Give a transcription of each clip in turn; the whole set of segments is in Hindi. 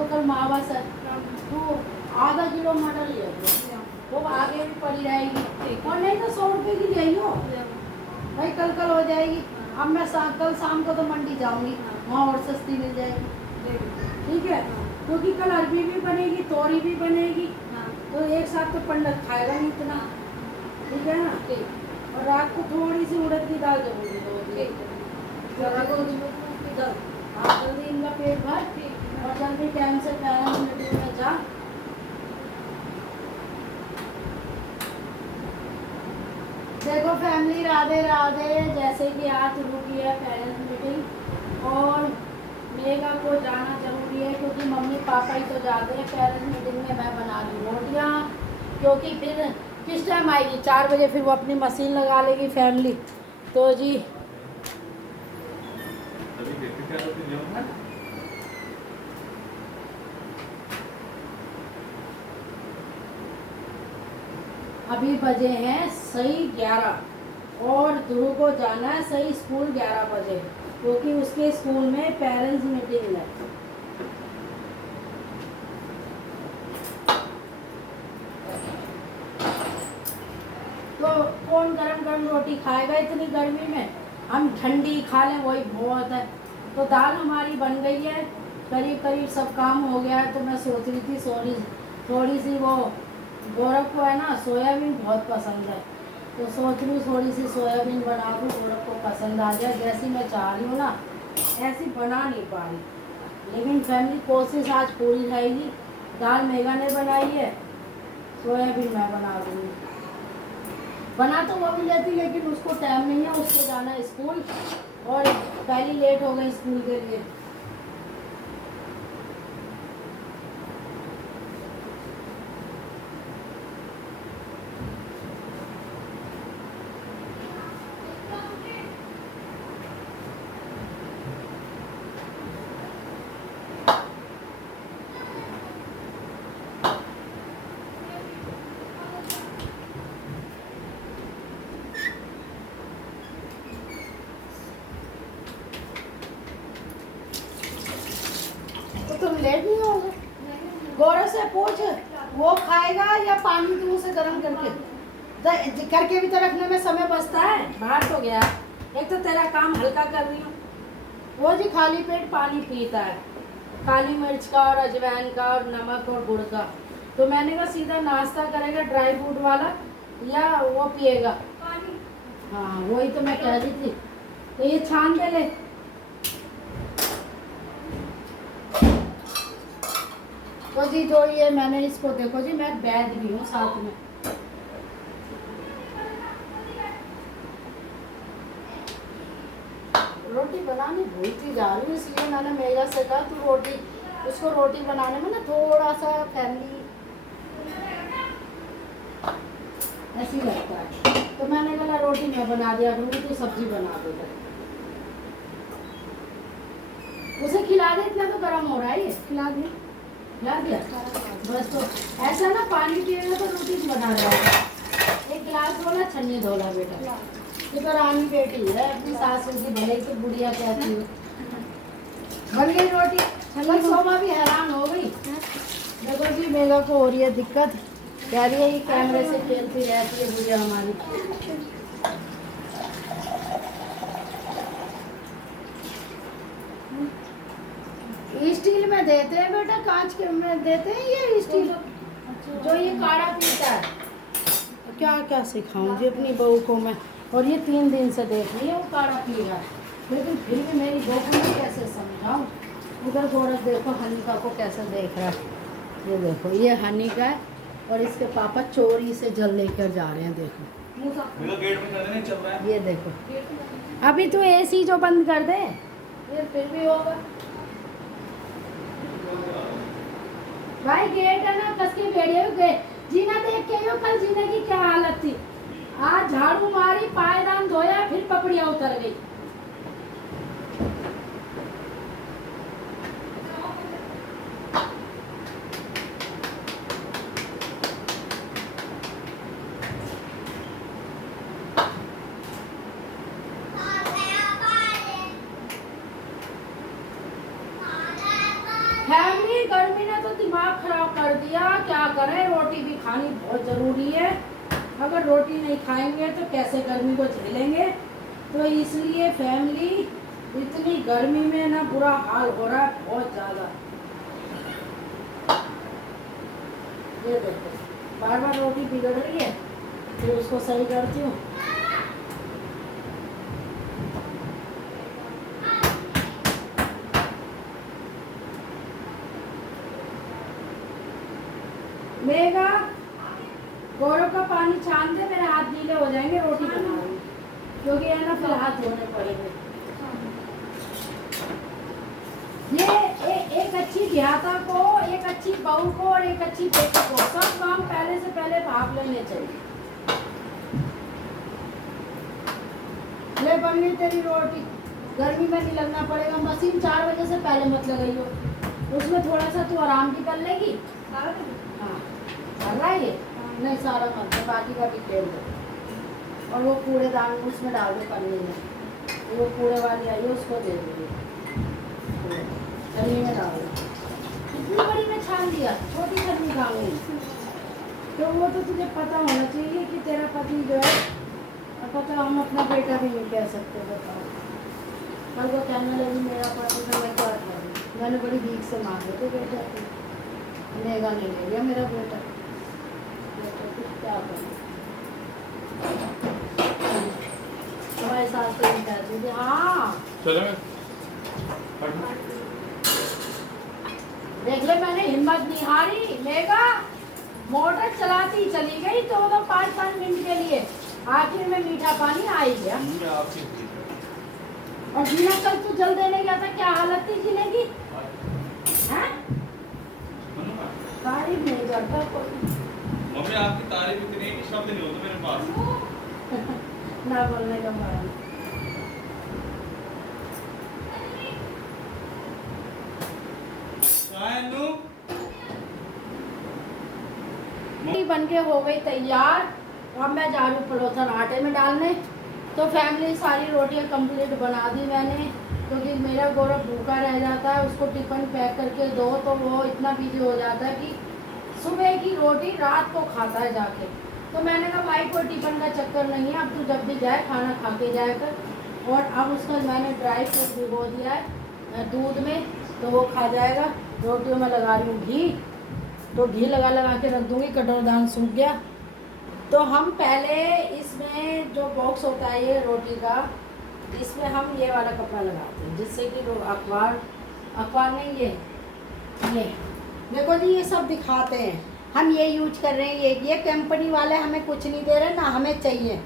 तो कल मावस है, तो आधा किलो मटर ले लो, वो आगे भी पड़ी रहेगी। और नहीं तो 100 रुपये की ले आइयो भाई, कल कल हो जाएगी। अब मैं कल शाम को तो मंडी जाऊंगी, वहाँ और सस्ती मिल जाएगी। ठीक है, क्योंकि कल अरबी भी बनेगी, तोरी भी बनेगी, तो एक साथ तो पंडित खाएगा नहीं इतना। ठीक है ना। और रात को थोड़ी सी उड़द की दाल जरूरी होगी। हाँ, जल्दी इनका पेट भर और जल्दी टाइम से पेरेंट्स मीटिंग में जा। देखो फैमिली, राधे राधे। जैसे कि आज शुरू की है पेरेंट्स मीटिंग, और मेगा को जाना जरूरी है क्योंकि मम्मी पापा ही तो जाते हैं पेरेंट्स मीटिंग में। मैं बना लूँ रोटियाँ, क्योंकि फिर किस टाइम आएगी, 4 बजे, फिर वो अपनी मशीन लगा लेगी फैमिली। तो जी अभी बजे हैं सही 11, और ध्रुव को जाना है सही स्कूल 11 बजे, क्योंकि उसके स्कूल में पेरेंट्स मीटिंग है। तो कौन गरम गरम रोटी खाएगा इतनी गर्मी में, हम ठंडी खा लें वही बहुत है। तो दाल हमारी बन गई है, करीब करीब सब काम हो गया है। तो मैं सोच रही थी थोड़ी सी वो गौरव को है ना सोयाबीन बहुत पसंद है, तो सोच रही हूँ थोड़ी सी सोयाबीन बना दूँ, गौरव को पसंद आ जाए। जैसी मैं चाह रही हूँ ना ऐसी बना नहीं पा रही, लेकिन फैमिली कोशिश आज पूरी रहेगी। दाल मेगा ने बनाई है, सोयाबीन मैं बना दूँगी। बना तो वो भी लेती, लेकिन उसको टाइम नहीं है, उसको जाना है स्कूल, और पहली लेट हो गई स्कूल के लिए। तुम लेट नहीं होगे? गौरव से पूछ, वो खाएगा या पानी दूँ उसे गर्म करके भी तो रखने में समय बचता है। बाहर तो गया, एक तो तेरा काम हल्का कर रही हूँ, वो जी खाली पेट पानी पीता है, काली मिर्च का और अजवाइन का और नमक और गुड़ का। तो मैंने कहा सीधा नाश्ता करेगा ड्राई फ्रूट वाला या वो पिएगा पानी। हाँ वही तो मैं कह रही थी, तो ये छान दे ले। तो जी जो ये मैंने इसको देखो जी, मैं बैठ भी हूँ साथ में। रोटी बनानी भूलती जा रही हूँ, इसलिए मैंने मेगा से कहा तू उसको रोटी बनाने में ना थोड़ा सा फैमिली ऐसी लगता है, तो मैंने कहा रोटी मैं बना दिया करूँगी, तू सब्जी बना देगा। उसे खिला दे, इतना तो गर्म हो रहा है ये, खिला दिया बस। तो ऐसा ना पानी पिएगा तो रोटी बना रहा है। एक गिलास धोला, छन्नी धोला बेटा, ये तो रानी बेटी है अपनी सासू की, भले की बुढ़िया कहती हो। बन गई रोटी, कल सोमा भी हैरान हो गई। देखो जी मेगा को हो रही है दिक्कत, कह रही है ये कैमरे से खेलती रहती है बुढ़िया हमारी। स्टील में देते हैं बेटा, कांच के में देते हैं ये स्टील, जो ये काढ़ा पीता है। क्या क्या सिखाऊंगी अपनी बहू को मैं, और ये 3 दिन से देख रही है वो काढ़ा पी रहा है, लेकिन फिर भी मेरी बहू को मैं कैसे समझाऊँ। उधर गौरव देखो हनीका को कैसे देख रहा है, ये देखो ये हनीका है और इसके पापा चोरी से जल लेकर जा रहे हैं। देखो गेट में नहीं चल रहा है, ये देखो। अभी तो एसी जो बंद कर दे, ये फिर भी होगा भाई। गेट है ना कस के भेड़िए गए, जीना देख के यो कल जीने की क्या हालत थी। आज झाड़ू मारी, पायदान धोया, फिर पपड़िया उतर गई। फैमिली गर्मी दिमाग खराब कर दिया। क्या करें, रोटी भी खानी बहुत ज़रूरी है। अगर रोटी नहीं खाएंगे तो कैसे गर्मी को झेलेंगे। तो इसलिए फैमिली, इतनी गर्मी में ना बुरा हाल हो रहा है बहुत ज़्यादा। ये देखो बार बार रोटी बिगड़ रही है, फिर उसको सही करती हूँ। मेगा गौरव का पानी छान दे, मेरे हाथ गीले हो जाएंगे रोटी बनाने, क्योंकि है ना फिर हाथ धोने पड़ेंगे। ये एक अच्छी ध्याता को, एक अच्छी बहू को और एक अच्छी बेटी को सब काम पहले से पहले भाग लेने चाहिए। ले बन गई तेरी रोटी, गर्मी में नहीं लगना पड़ेगा। मशीन 4 बजे से पहले मत लगाइयो, उसमें थोड़ा सा तू आराम भी कर लेगी। हाँ कर रहा है ये, नहीं सारा मत, बाकी का भी फेर दो। और वो कूड़ेदान उसमें डाल दो पन्नी में, वो कूड़े वाली आई है उसको दे दो, छन्नी में डाल दो। इतनी बड़ी में छान दिया, छोटी छन्नी कहाँ गई? तो वो तो तुझे पता होना चाहिए कि तेरा पति जो है, पता हम अपना बेटा भी नहीं कह सकते। बताओ कल को कहने लगी मेरा पति, तो मैं क्या करूँ? मैंने बड़ी भीख से मांगे थे बेटा को, लेगा नहीं ले लिया मेरा बेटा। क्या करूँ? हमारे साथ तो नहीं कहती थी। हाँ देख ले, मैंने हिम्मत नहीं हारी। लेगा मोटर चलाती चली गई तो 5-5 मिनट के लिए, आखिर में मीठा पानी आ ही गया। और जीना कल तू जल देने गया था, क्या हालत थी जीने की? तारीफ नहीं करता कोई। मम्मी आपकी तारीफ इतनी है कि शब्द नहीं होते मेरे पास ना बोलने का मारा। बन के हो गई तैयार। अब मैं जा रही हूँ पलोथन आटे में डालने। तो फैमिली सारी रोटियां कंप्लीट बना दी मैंने, क्योंकि मेरा गौरव भूखा रह जाता है, उसको टिफिन पैक करके दो तो वो इतना बिजी हो जाता है कि सुबह की रोटी रात को खाता है जाके। तो मैंने कहा भाई कोई टिफिन का चक्कर नहीं है, अब तू जब भी जाए खाना खा के जाए कर। और अब उसका मैंने ड्राई फ्रूट भिगो दिया है दूध में, तो वो खा जाएगा। रोटियों में लगा रही हूँ घी, तो घी लगा के रख दूँगी। कटोरदान सूख गया तो हम पहले इसमें जो बॉक्स होता है ये रोटी का, इसमें हम ये वाला कपड़ा लगाते हैं, जिससे कि अखबार नहीं, ये देखो जी, ये सब दिखाते हैं हम ये यूज कर रहे हैं। ये कंपनी वाले हमें कुछ नहीं दे रहे ना, हमें चाहिए।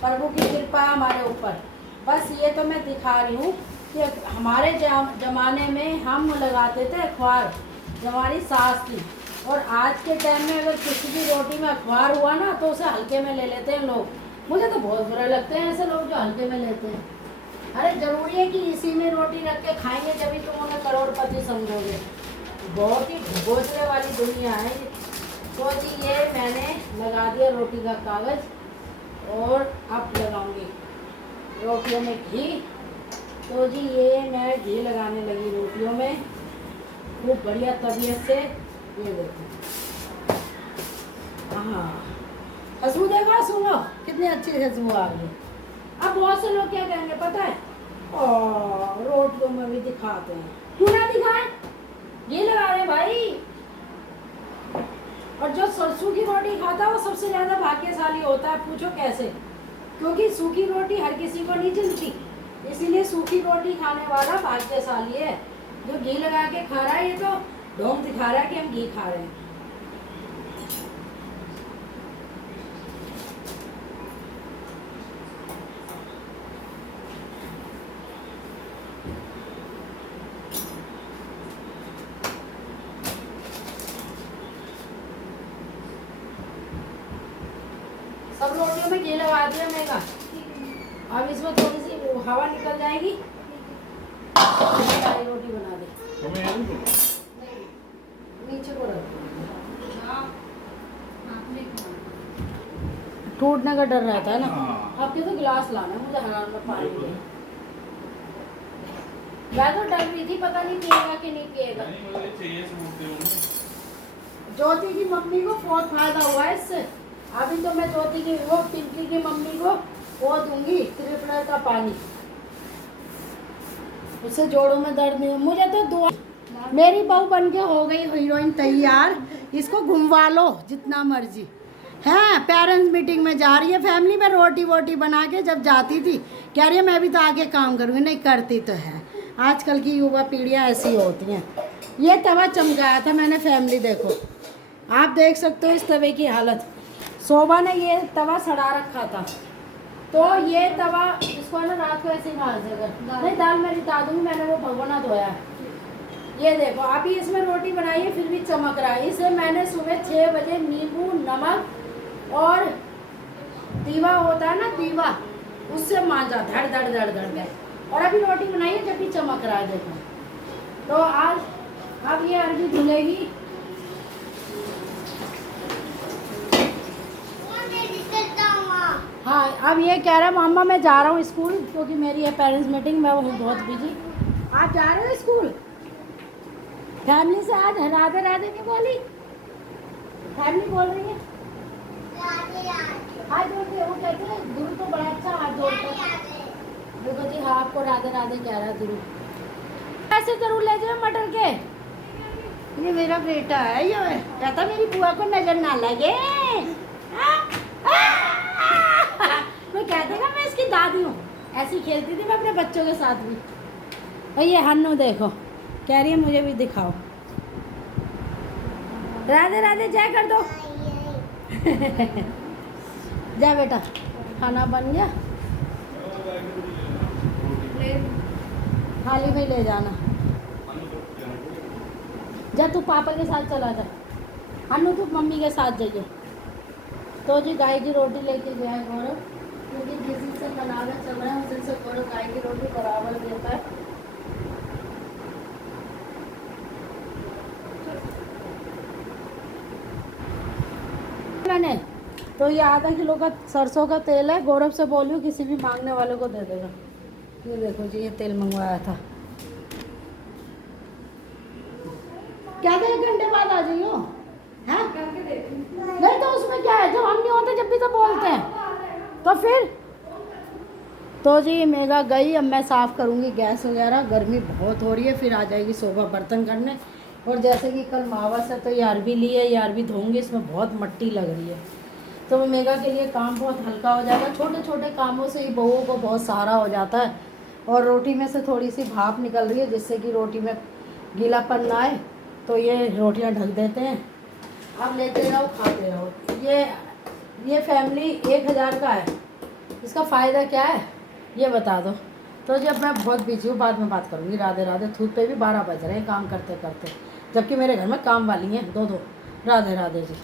प्रभु की कृपा हमारे ऊपर। बस ये तो मैं दिखा रही हूँ कि हमारे ज़माने में हम लगाते थे अखबार, जो हमारी सास थी। और आज के टाइम में अगर किसी भी रोटी में अखबार हुआ ना तो उसे हल्के में ले लेते हैं लोग। मुझे तो बहुत बुरा लगते हैं ऐसे लोग जो हल्के में लेते हैं। अरे ज़रूरी है कि इसी में रोटी रख के खाएंगे जब तुम उन्हें करोड़पति समझोगे। बहुत ही घोंसले वाली दुनिया है। तो जी ये मैंने लगा दिया रोटी का कागज़, और अब लगाऊंगी रोटियों में घी। तो जी ये मैं घी लगाने लगी रोटियों में खूब बढ़िया तबीयत से। ये देखो, हाँ खुशबू देखा, सुनो कितनी अच्छी खुशबू आ गई। अब बहुत से लोग क्या कहेंगे पता है, रोटियों में भी दिखाते हैं, क्यों ना दिखाएं, ये लगा रहे भाई। और जो सरसों की रोटी खाता है वो सबसे ज़्यादा भाग्यशाली होता है। पूछो कैसे? क्योंकि सूखी रोटी हर किसी को नहीं चलती, इसीलिए सूखी रोटी खाने वाला भाग्यशाली है। जो घी लगा के खा रहा है ये तो ढोंग दिखा रहा है कि हम घी खा रहे हैं। सब रोटियों में घी लगा दिया मैंने। अब इसमें थोड़ी सी हवा निकल जाएगी, रोटी बना दे। नीचे को रख, टूटने का डर रहता है ना। आपके तो गिलास लाना है, मुझे हराम में पानी दे। मैं तो डर रही थी पता नहीं पिएगा कि नहीं पिएगा। ज्योति की मम्मी को बहुत फायदा हुआ है इससे। अभी तो मैं ज्योति की वो पिंकी की मम्मी को वो दूंगी त्रिफला का पानी, उससे जोड़ों में दर्द नहीं हो। मुझे तो दुआ, मेरी बहू बन के हो गई हीरोइन तैयार, इसको घुमवा लो जितना मर्जी है। पेरेंट्स मीटिंग में जा रही है, फैमिली में रोटी वोटी बना के जब जाती थी कह रही है मैं भी तो आगे काम करूँगी, नहीं करती तो है। आजकल की युवा पीढ़ियाँ ऐसी होती हैं। ये तवा चमकाया था मैंने, फैमिली देखो, आप देख सकते हो इस तवे की हालत। शोभा ने ये तवा सड़ा रखा था, तो ये तवा इसको ना रात को ऐसे ही मार देगा। नहीं दाल मैं रिटा दूँगी, मैंने वो भगोना धोया है। ये देखो अभी इसमें रोटी बनाई है फिर भी चमक रहा है। इसे मैंने सुबह 6 बजे नींबू नमक और दीवा होता है ना, दीवा, उससे मांजा धड़ धड़ धड़ धड़ धड़, और अभी रोटी बनाई है जब भी चमक रहा है देखो। तो आज अब ये अरबी धुलेगी। हाँ अब ये कह रहा है मामा मैं जा रहा हूँ स्कूल, क्योंकि मेरी है पेरेंट्स मीटिंग, मैं हूँ बहुत बिजी। आप जा रहे हो स्कूल फैमिली से? आज राधे राधे नहीं बोली, फैमिली बोल रही है हाथ जोड़ते हैं। वो कहते हैं गुरु तो बड़ा अच्छा हाथ जोड़ते हैं। देखो जी हाँ आपको राधे राधे कह रहा है गुरु। ऐसे जरूर ले जाओ मटर के, ये मेरा बेटा है, ये कहता मेरी बुआ को नजर ना लगे। मैं कह देगा मैं इसकी दादी हूँ। ऐसी खेलती थी मैं अपने बच्चों के साथ भी। और ये हन्नू देखो कह रही है मुझे भी दिखाओ। राधे राधे जय कर दो। जा बेटा खाना बन गया, थाली में ले जाना। जा तू पापा के साथ चला जा, हन्नू तू मम्मी के साथ जाइए। तो जी गाय की रोटी लेके गया है गौरव, क्योंकि जिस दिन से बनाना चल रहा है उस दिन से गौरव गाय की रोटी बराबर देता है। मैंने तो ये आधा किलो का सरसों का तेल है, गौरव से बोलियो किसी भी मांगने वाले को दे देगा। ये देखो जी ये तेल मंगवाया था। क्या 1 घंटे बाद आ जाइयो है? नहीं तो उसमें क्या है, जब हम नहीं होते जब भी तो बोलते हैं तो फिर। तो जी मेगा गई, अब मैं साफ़ करूँगी गैस वगैरह, गर्मी बहुत हो रही है। फिर आ जाएगी शोभा बर्तन करने। और जैसे कि कल मावस है तो ये अरबी ली है, ये अरबी धोंगे, इसमें बहुत मट्टी लग रही है। तो मेगा के लिए काम बहुत हल्का हो जाएगा। छोटे छोटे कामों से ही बहुओं को बहुत सहारा हो जाता है। और रोटी में से थोड़ी सी भाप निकल रही है जिससे कि रोटी में गीलापन ना आए, तो ये रोटियां ढक देते हैं। अब लेते रहो खाते रहो। ये फैमिली 1000 का है, इसका फ़ायदा क्या है ये बता दो। तो जब मैं बहुत बिजी हूँ, बाद में बात करूँगी। राधे राधे। धूप पे भी 12 बज रहे हैं काम करते करते, जबकि मेरे घर में काम वाली हैं 2-2। राधे राधे जी।